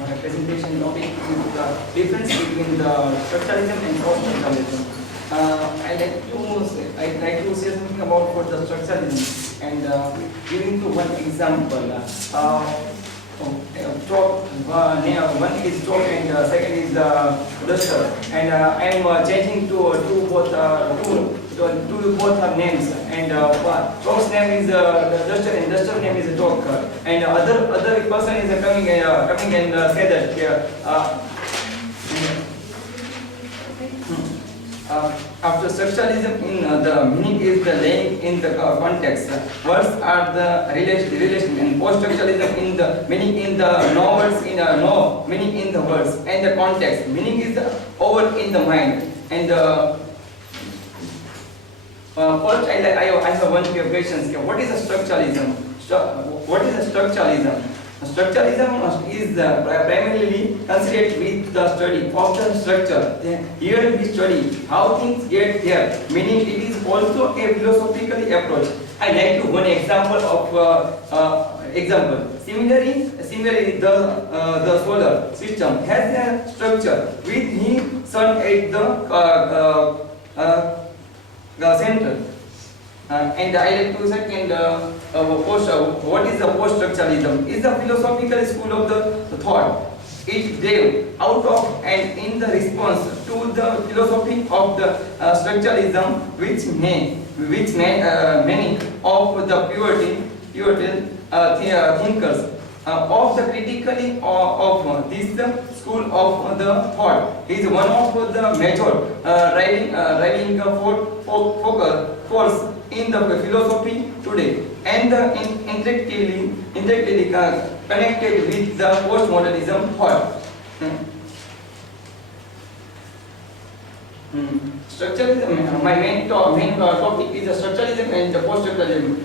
my presentation topic is the difference between the structuralism and post-structuralism. I'd like to say something about for the structuralism and giving to one example. One is chalk and second is duster, and I am changing to both have names, and chalk's name is duster and duster name is chalk, and other person is coming and say that after structuralism, in the meaning is the laying in the context. Words are the relation, and post-structuralism in the meaning in the no words in no meaning in the words, and the context meaning is the over in the mind. And first, I have one few questions here. What is a structuralism? What is a structuralism? Structuralism is primarily considered with the study of the structure. Here we study how things get here, meaning it is also a philosophical approach. I like to one example of example. Similarly, the solar system has a structure with the sun at the center. And I like to second what is the post-structuralism? Is the philosophical school of the thought. It grew out of and in the response to the philosophy of the structuralism, which many of the Puritan thinkers of the critically of this school of the thought is one of the major driving force in the philosophy today, and intricately connected with the postmodernism thought. Structuralism, my main topic is the structuralism and the post-structuralism.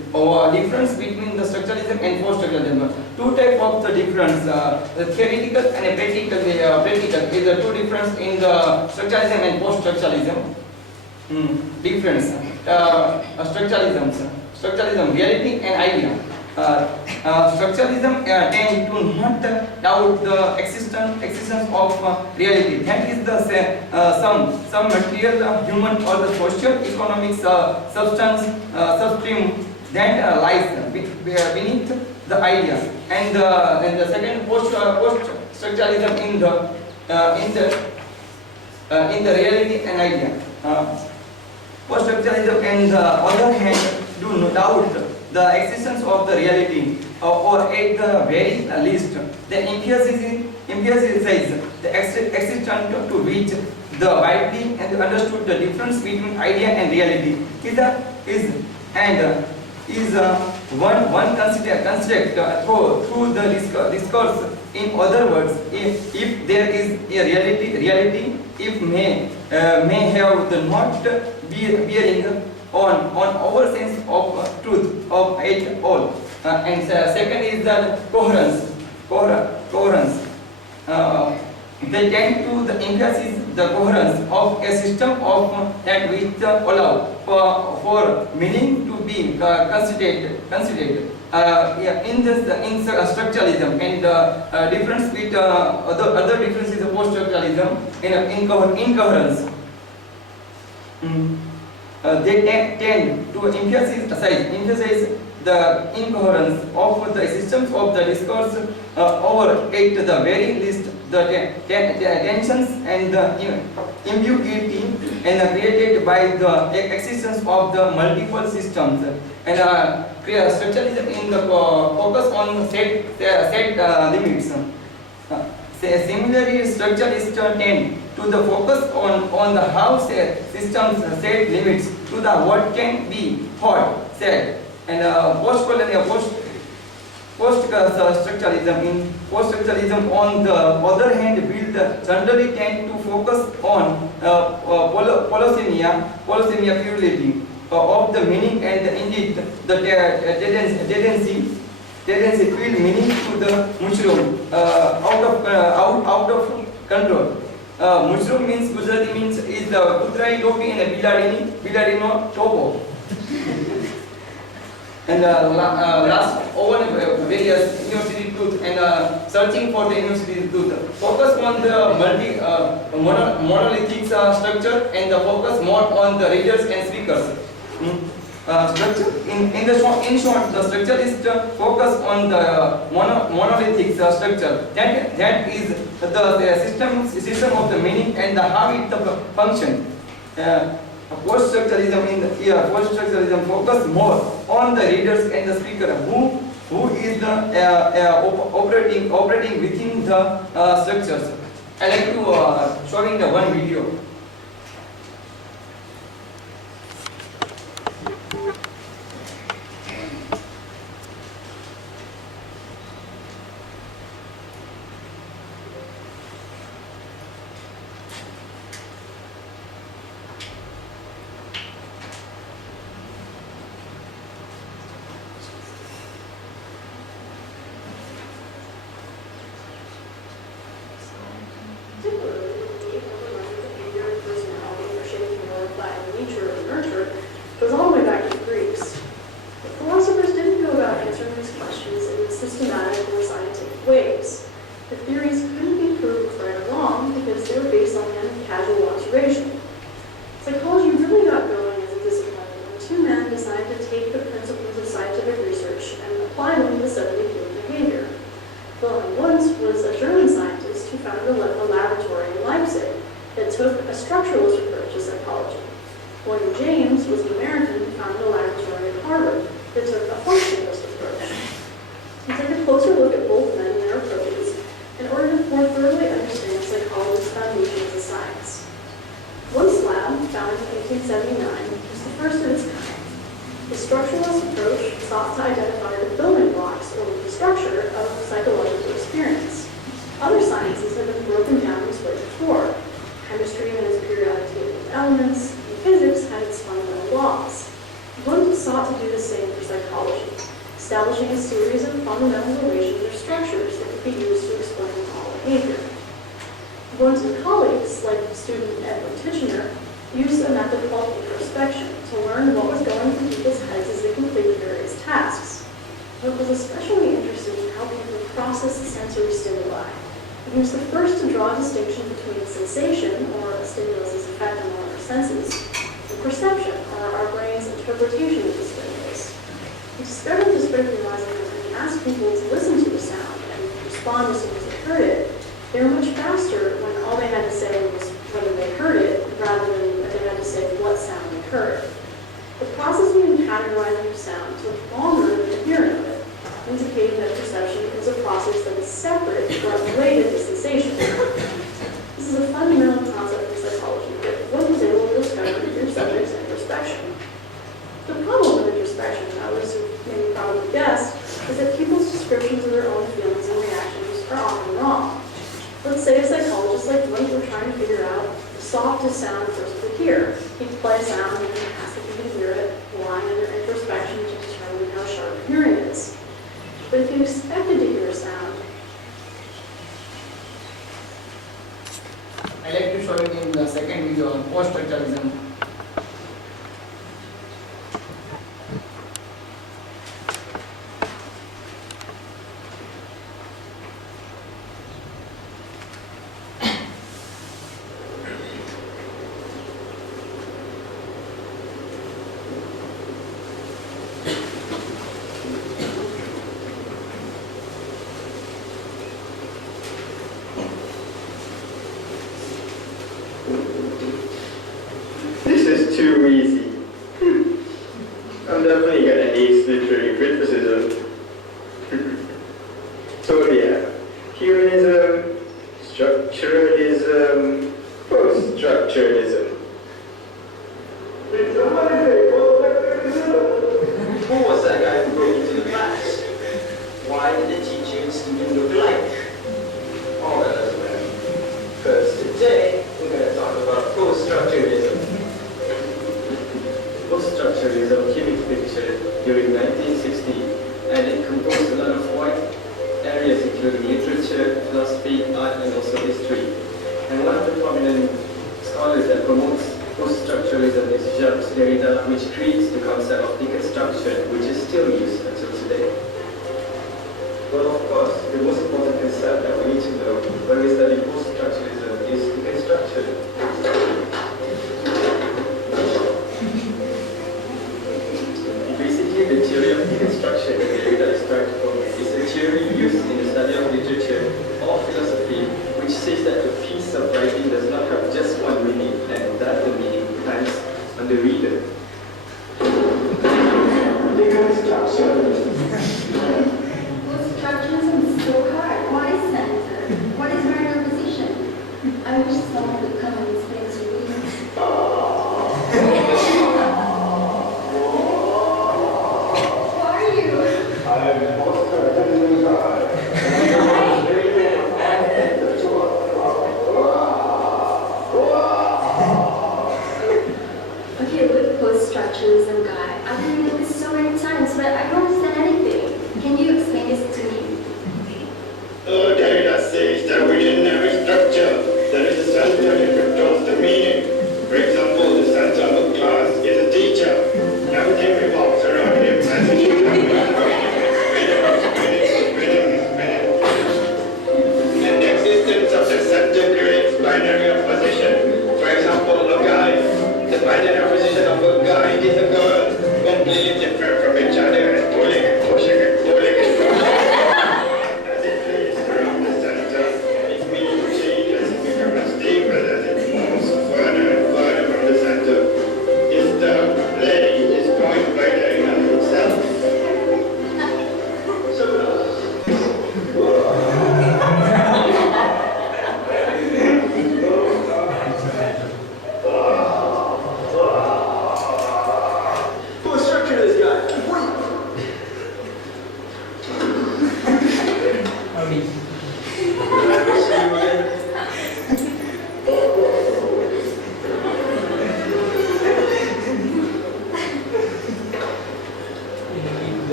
Difference between the structuralism and post-structuralism. Two types of the difference, the theoretical and a practical. Practical is the two difference in the structuralism and post-structuralism. Difference. Structuralism, reality and idea. Structuralism tends to not doubt the existence of reality. That is the some material, human or the social, economic substance, substream that lies beneath the idea. And the second post-structuralism in the reality and idea. Post-structuralism, on the other hand, do not doubt the existence of the reality, or at the very least, the emphasizes the existence to which the widely and understood the difference between idea and reality is one considered through the discourse. In other words, if there is a reality, if may have the not bearing on our sense of truth of it all. And second is the coherence. They tend to the emphasis the coherence of a system of that which allow for meaning to be considered. In structuralism, and difference with other difference is post-structuralism in incoherence. They tend to emphasize the incoherence of the systems of the discourse over at the very least the tensions and the ambiguity and created by the existence of the multiple systems. And structuralism in the focus on set limits. Similarly, structuralists tend to the focus on the how systems set limits to the what can be thought said. And post-structuralism on the other hand will generally tend to focus on polysemia purity of the meaning, and indeed the tendency feel meaning to the mushroom out of control. Mushroom means Gujarati means is the Kutrai Topi and Biladino Topo. And last, over various university truth and searching for the university truth. Focus on the monolithic structure and the focus more on the readers and speakers. Structure in short, the structuralist focus on the monolithic structure. That is the system of the meaning and the how it function. Post-structuralism focus more on the readers and the speaker who is the operating within the structures. I like to showing the one video. Goes all the way back to the Greeks. The philosophers didn't go about answering these questions in systematic or scientific ways. The theories couldn't be proved right or wrong because they were based on casual observation. Psychology really got going as a discipline when two men decided to take the principles of scientific research and apply them to the study of human behavior. Wilhelm Wundt was a German scientist who founded a laboratory in Leipzig that took a structuralist approach to psychology. William James was an American who founded a laboratory at Harvard that took a functionalist approach. We take a closer look at both men and their approaches in order to more thoroughly understand psychology's foundation as a science. Wundt's lab, founded in 1879, was the first of its kind. The structuralist approach sought to identify the building blocks or the structure of psychological experience. Other sciences have been broken down this way before. Chemistry had its periodic table of elements, physics had its fundamental laws. Wundt sought to do the same for psychology, establishing a series of fundamental relations or structures that could be used to explain all behavior. Wundt and colleagues, like student Edwin Titchener, used a method called introspection to learn what was going through people's heads as they completed various tasks. What was especially interesting in how people process sensory stimuli. He was the first to draw a distinction between sensation, or a stimulus's effect on our senses, and perception, or our brain's interpretation of the stimulus. He discovered this by realizing that when he asked people to listen to a sound and respond as soon as they heard it, they were much faster when all they had to say was whether they heard it, rather than that they had to say what sound they heard. The processing and categorizing of sound took longer than the hearing of it, indicating that perception is a process that is separate but related to sensation. This is a fundamental concept in psychology that Wundt was able to discover through subjects' introspection. The problem with introspection, as you maybe probably guessed, is that people's descriptions of their own feelings and reactions are often wrong. Let's say a psychologist like Wundt were trying to figure out the softest sound a person could hear. He'd play a sound and then ask if he could hear it, relying on their introspection to determine how sharp hearing is. But if you expected to hear a sound, I like to show you in the second video on post-structuralism. Too easy. I'm definitely gonna ace literary criticism. So yeah, humanism, structuralism, post-structuralism. Who was that guy who broke into the class? Why did the teacher and student look alike? Oh, that doesn't matter. Because today, we're going to talk about post-structuralism. Post-structuralism came into picture during 1960, and it composed a lot of wide areas including literature, philosophy, art, and also history. And one of the prominent scholars that promotes post-structuralism is Jacques Derrida, which creates the concept of deconstruction, which is still used until today. Well, of course, the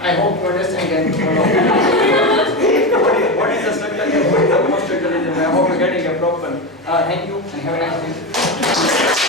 I hope you understand and follow. What is the structuralism? What is the post-structuralism? I hope you're getting a proper. Thank you and have a nice day.